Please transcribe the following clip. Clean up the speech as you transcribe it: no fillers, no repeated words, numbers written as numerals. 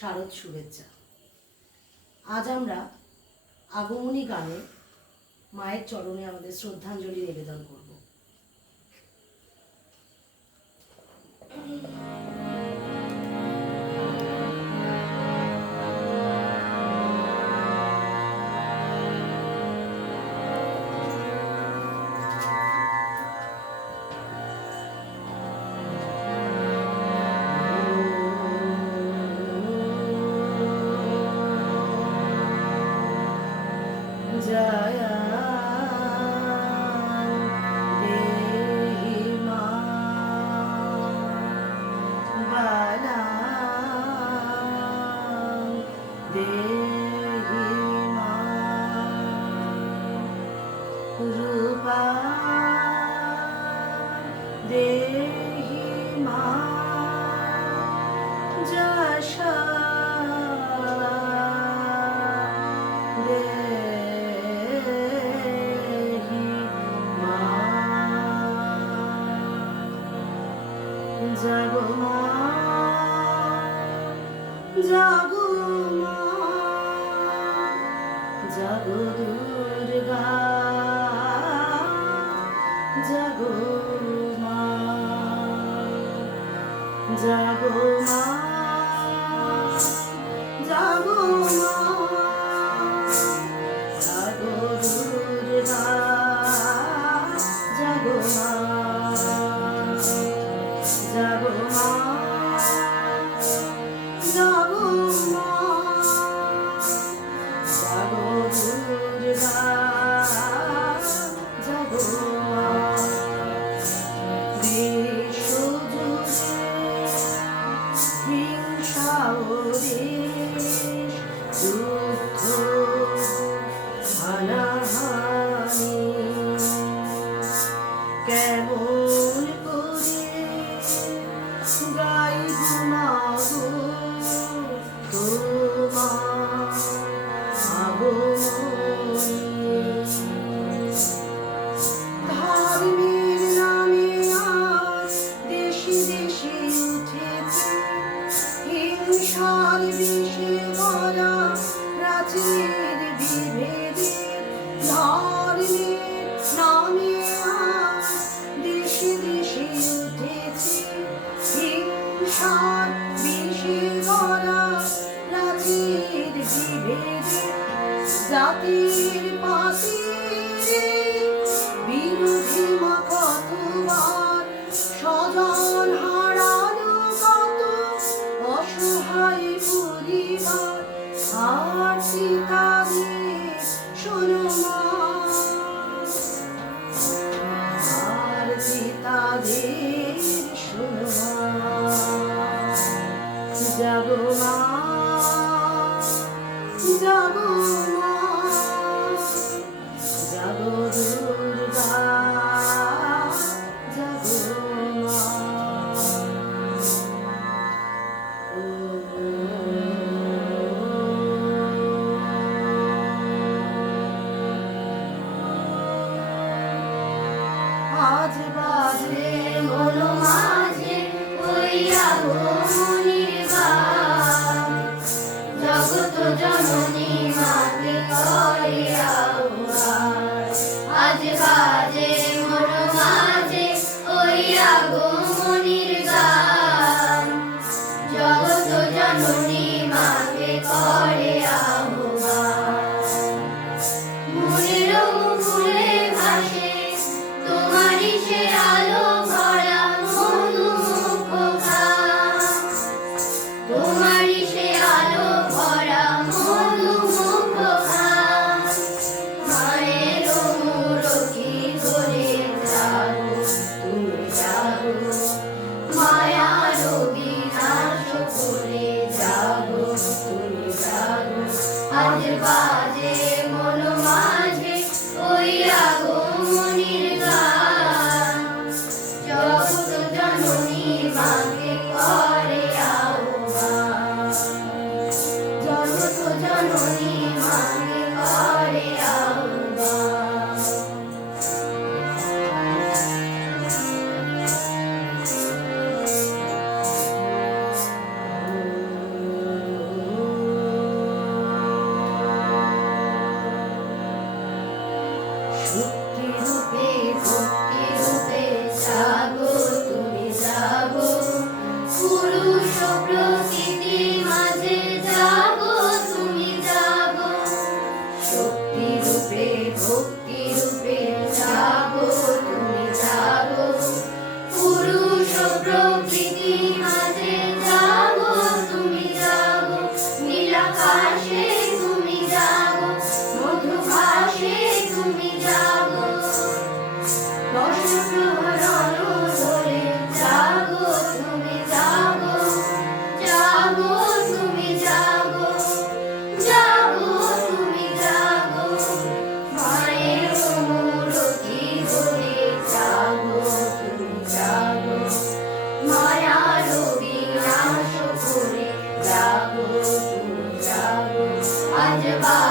শারদ শুভেচ্ছা। আজ আমরা আগমনী গানে মায়ের চরণে আমাদের শ্রদ্ধাঞ্জলি নিবেদন করব। জয়া দেহি মা বালা দেহি মা রূপা দেহি মা যশা জাগো মা জাগো মা জাগো দুর্গা জাগো মা জাগো মা জাগো মা জাগো দুর্গা জাগো মা জাগো মা জাগো মা জাগো দুর্গা জাগো মা বিশ্বজুড়ে হিংসাওরে দুঃখ হানাহানি কেমন গাইব মাগো তোমার আগমনী ধর্মের নামে আজ দেশে দেশে উঠেছে হিংসার বিষে ভরা প্রাচীর বিভেদের ধর্মের নামে আজ দেশে দেশে উঠেছে হিংসার বিষে ভরা প্রাচীর বিভেদে জাতির পাতিরে বিরোধী মা কতবার স্বজন হারালো কত অসহায় পরিবার আর তাদের শোনো মা আর তাদের শোনো মা জাগো মা জাগো মা জাগো দুর্গা জাগো মা আজ বাজে মন মাঝে ওই আগমনীর গান জগত জননী মাকে করে আহ্বান আজ বাজে মন মাঝে ওই আগমনীর গান জগত জননী মাকে করে আহ্বান মনের মুকুলে ভাসে তোমারই সে আলো ভরা মনোমুখ গান তোমারই সে আলো ভরা মনোমুখ গান মায়ের মুরকি ধরে যাবো তুমি যাবো মায়ার বিনাশ করে যাবো তুমি যাবো আজ বাজে মন মাঝে ওই আগমনীর গান জগত জননী মাকে করে আহ্বান ধন্যবাদ।